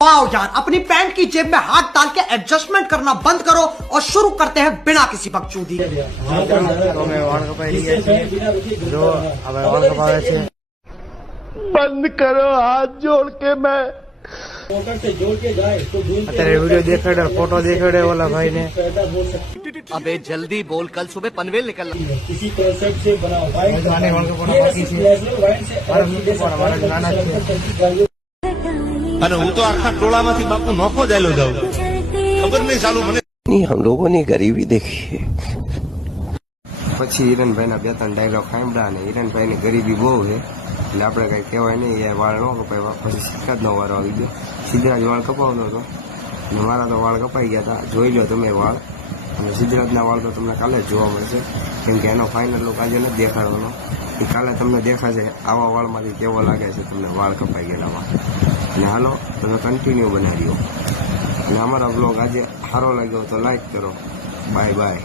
आओ यार, अपनी पैंट की जेब में हाथ डाल के एडजस्टमेंट करना बंद करो और शुरू करते हैं बिना किसी बकचोदी के। बंद करो हाथ जोड़ के मैं અત્યારે વિડીયો દેખાડે, ફોટો દેખાડે ઓલા ભાઈ ને। अबे जल्दी बोल, कल सुबह पनवेल निकलना। किसी कॉन्सेप्ट से बनाओ અને હું તો આખા ટોળામાંથી બાપુ નોખો જાયલો જાઉં ખબર નહીં ચાલુ મને हम लोगों ने गरीबी देखी है। પછી હિરણભાઈ ના બે ત્રણ ડાયલોગ સાંભળ્યા ને હિરણભાઈ ની ગરીબી બહુ છે એટલે આપડે કઈ કહેવાય નહીં, એ વાળ ન કપાય, પછી સિક્કા જ નો વારો આવી ગયો, સિદ્ધરાજ વાળ કપાવતો હતો અને મારા તો વાળ કપાઈ ગયા હતા, જોઈ લો તમે વાળ, અને સિદ્ધરાજના વાળ તો તમને કાલે જ જોવા મળશે, કેમ કે એનો ફાઇનલ લુક આજે નથી દેખાડવાનો, એ કાલે તમને દેખાશે આવા વાળમાંથી કેવો લાગે છે તમને વાળ કપાઈ ગયેલા વાળ। અને હાલો તમે કન્ટિન્યુ બનાવી દો, અને અમારા બ્લોગ આજે સારો લાગ્યો તો લાઈક કરો, બાય બાય।